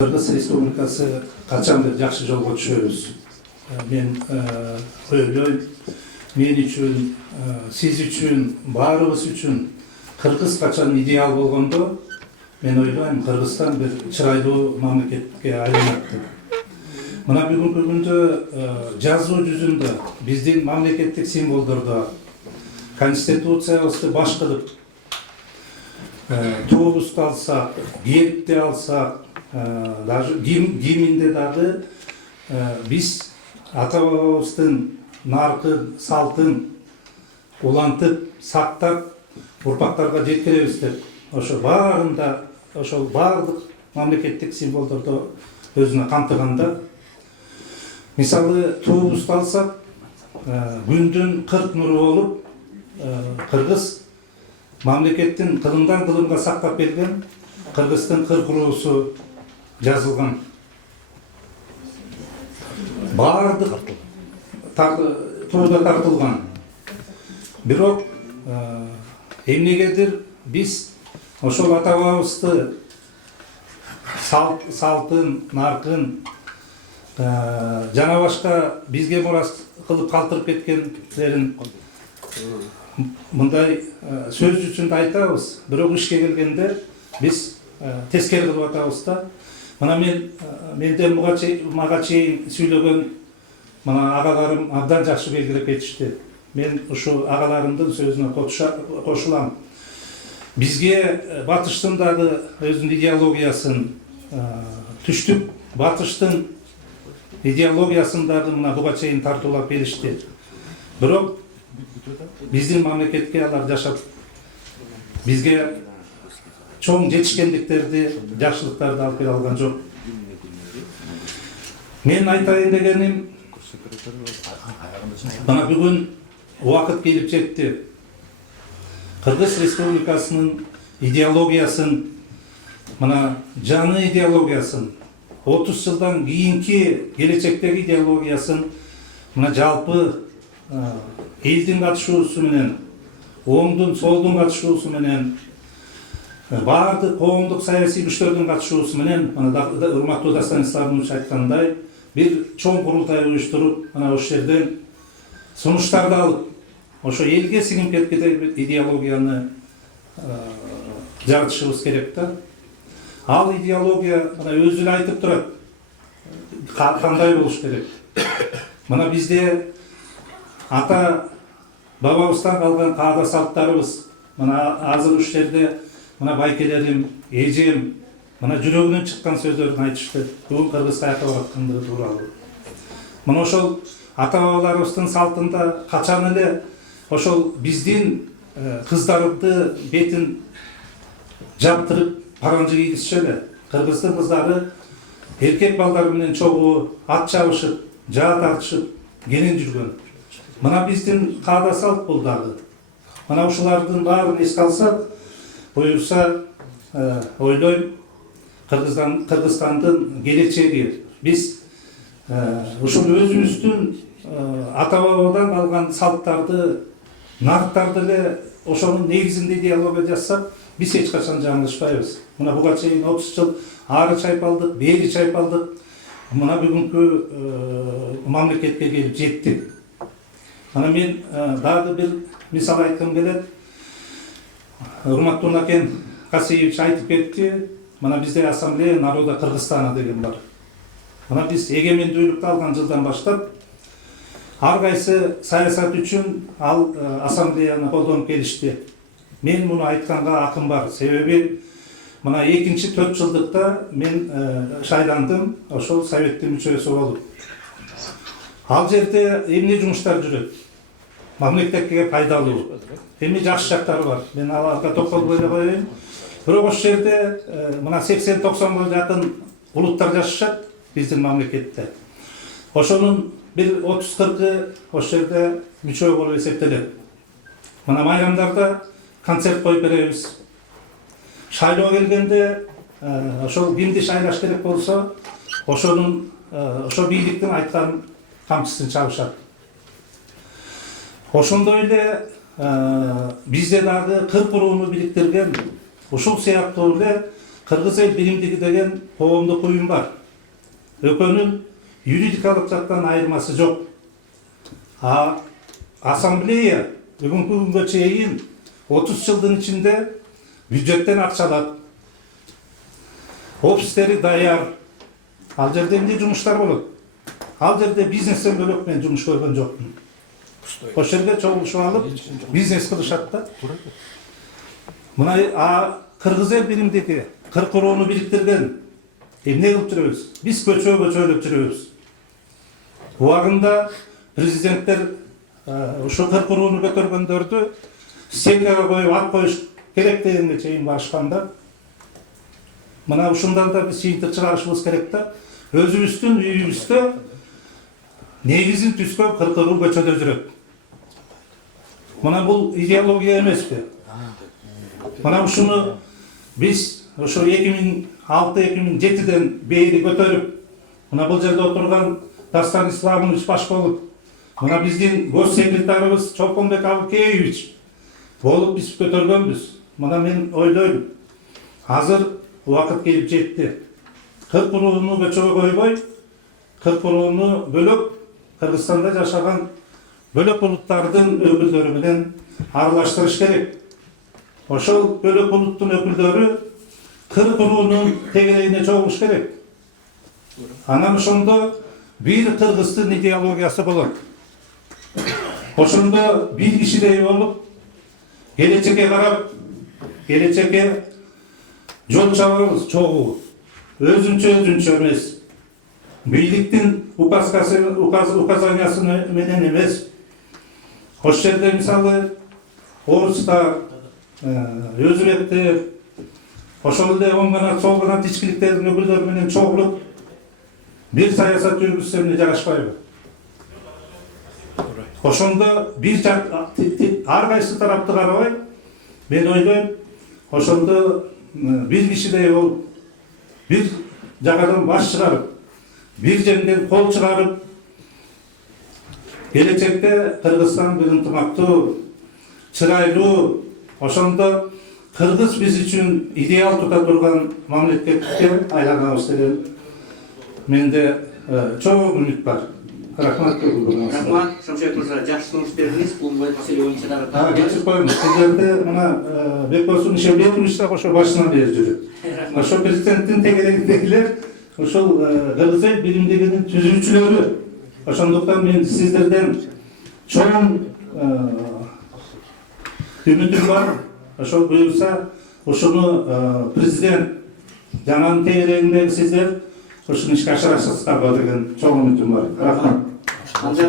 Kırgız Respublikası kaçandır жақсы жолға түшөбүз. Мен ойлойм, мен үчүн, сиз үчүн, баарыбыз үчүн Кыргыз качан идеал болгондо, мен ойлойм, Кыргызстан бир чырайлуу мамлекетке айланат. Мына бүгүнкү күндө жазуу жүзүндө биздин мамлекеттик символдордо конституциябызды баш кылып, туубузду алсак, гербти алсак, даже гимнде дагы биз ата бабабыздын наркын, салтын улантып, сактап, урпактарга жеткиребиз деп, ошо баарында, ошол баардык мамлекеттик символдордо өзүнө камтыганда, мисалы туубузду алсак, күндүн 40 нуру болуп, Кыргыз мамлекеттин кылымдан кылымга сактап келген Кыргыздын 40 уруусу жазылган. Бардык тууда тартылган. Бирок эмнегедир биз ошол ата бабабызды салтын, наркын жана башка бизге мурас кылып калтырып кеткендерин мындай сөз үчүн айтабыз, бирок ишке келгенде биз тескери кылып атабыз да. Мына менде мага чейин сүйлөгөн мына агаларым абдан жакшы белгилеп кетишти. Мен ушу агаларымдын сөзүнө кошулам. Бизге батыштын дагы өзүнүн идеологиясын, түштүк батыштын идеологиясын дагы мына буга чейин тартуулап келишти. Бирок биздин мамлекетке алар жашап, бизге чоң жетишкендиктерди, жакшылыктарды алып келе алган жок. Мен айтайын дегеним, мына бүгүн убакыт келип жетти. Кыргыз Республикасынын идеологиясын, мына жаңы идеологиясын, 30 жылдан кийинки келечектеги идеологиясын, мына жалпы элдин катышуусу менен, оңдун, солдун катышуусу менен, баардык коомдук саясий күчтөрдүн катышуусу менен, урматтуу Дастан Исламович айткандай, бир чоң курултай уюштуруп, ошол жерден сунуштарды алып, ошо элге сиңип кеткен идеологияны жаратышыбыз керек да. Ал идеология өзү эле айтып турат, кандай болуш керек. Мына бизде ата бабабыздан калган каада салттарыбыз, мына азыр уш жерде мына байкелерим, эжем, мына жүрөгүнөн чыккан сөздөрүн айтышты. Бүгүн Кыргыз каяка бараткандыгы тууралуу. Мына ошол ата бабаларыбыздын салтында качан эле ошол биздин кыздарыбды бетин жаптырып паранжы кийгизиши эле. Кыргыздын кыздары эркек балдар менен чогуу ат чабышып, жаа тартышып кенен жүргөн. Мына биздин каада салт бул дагы. Мына ушулардын баарын эске алсак, буюрса ойлойм, Кыргызстандын келечеги, биз ушул өзүбүздүн ата бабадан калган салттарды, нарктарды эле ошонун негизинде идеология жазсак, биз эч качан жаңылышпайбыз. Мына буга чейин 30 жыл ары чайпалдык, бери чайпалдык. Мына бүгүнкү мамлекетке келип жеттик. Мына мен дагы бир мисал айткым келет. Урматтуу Накен Касиевич айтып кетти. Мына бизде Ассамблея народа Кыргызстана деген бар. Мына биз эгемендүүлүктү алган жылдан баштап ар кайсы саясат үчүн ал ассамблеяны колдонуп келишти. Мен муну айтканга акым бар. Себеби мына 2-4 жылдыкта мен шайландым, ошол советтин мүчөсү болуп. Ал жерде эмне жумуштар жүрөт? Мамлекетке пайдалуу. Эми жакшы жактары бар. Мен аларга токтолбой эле коеюн. Бирок ошол жерде мына 80-90га жакын улуттар жашашат биздин мамлекетте. Ошонун бир 30-40 ошол жерде мүчө болуп эсептелет. Мына майрамдарда концерт коюп беребиз. Шайлоо келгенде ошол кимди шайлаш керек болсо, ошол бийликтин айткан камчысын чабышат. Ошондой эле бизде дагы 40 урууну бириктирген ушул сыяктуу эле Kırgız El Bilimdigi деген коомдук уюм бар. Экөөнүн юридикалык жактан айырмасы жок. Ассамблея бүгүнкү күнгө чейин 30 жылдын ичинде бюджеттен акча алат. Офистери даяр. Ал жерде эмне жумуштар болот? Ал жерде бизнестен бөлөк мен жумуш көргөн жокмун. Ошол жерге чогулушуп алып, бизнес кылышат да. Мына Кыргыз Эл Биримдиги 40 урууну бириктирген эмне кылып жүрөбүз? Биз көчө-көчөлөп жүрөбүз. Убагында президенттер ошо 40 урууну көтөргөндөрдү секага коюп ат коюш керек дегенге чейин барышканда. Мына ушундан да биз жыйынтык чыгарышыбыз керек да. Өзүбүздүн үйүбүздө негизин түзгөн 40 уруу көчөдө жүрөт. Мына бул идеология эмеспи? Мына ушуну биз ошо 2006-2007ден бери көтөрүп, мына бул жерде отурган Дастан Исламович баш болуп, мына биздин гос секретарыбыз Чолпонбек Абыкеевич болуп биз көтөргөнбүз. Мына мен ойлойм, азыр убакыт келип жетти. 40 урууну көчөгө койбой, 40 урууну бөлөк Кыргызстанда жашаган бөлөк улуттардын өкүлдөрү менен аралаштырыш керек. Ошол бөлөк улуттун өкүлдөрү 40 уруунун тегерегине чогулуш керек. Анан ошондо бир кыргыздын идеологиясы болот. Ошондо бир кишидей болуп, келечекке карап, келечекке жол чабабыз чогуу. Өзүнчө эмес. Бийликтин указаниясы менен эмес. Ошол жерде мисалы орустар, өзбектер, ошол эле оң канат, сол канат ичкиликтердин өкүлдөрү менен чогулуп бир саясат жүргүзсө эмне жарашпайбы? Ошондо бир ар кайсы тарапты карабай, мен ойлойм, ошондо бир кишидей болуп, бир жагадан баш чыгарып, бир жерден кол чыгарып, келечекте Кыргызстан бир ынтымактуу, чырайлуу, ошондо Кыргыз биз үчүн идеал тута турган мамлекетке айланабыз деген менде чоң үмүт бар. Рахмат. Рахмат, Шамшат мырза, жакшы сунуш бердиңиз. Бул маселе боюнча дагы кечирип коюңуз. Сиздерде мына Бекбосун Ишембетович да ошо башынан бери жүрөт. Ошо президенттин тегерегиндегилер ошол Кыргыз Эл Биримдигинин түзүүчүлөрү. Ошондуктан мен сиздерден чоң үмүтүм бар. Ошол буюрса, ошону президент жананын тегерегиндеги сиздер ошону ишке ашырасыздар деген чоң үмүтүм бар. Рахмат.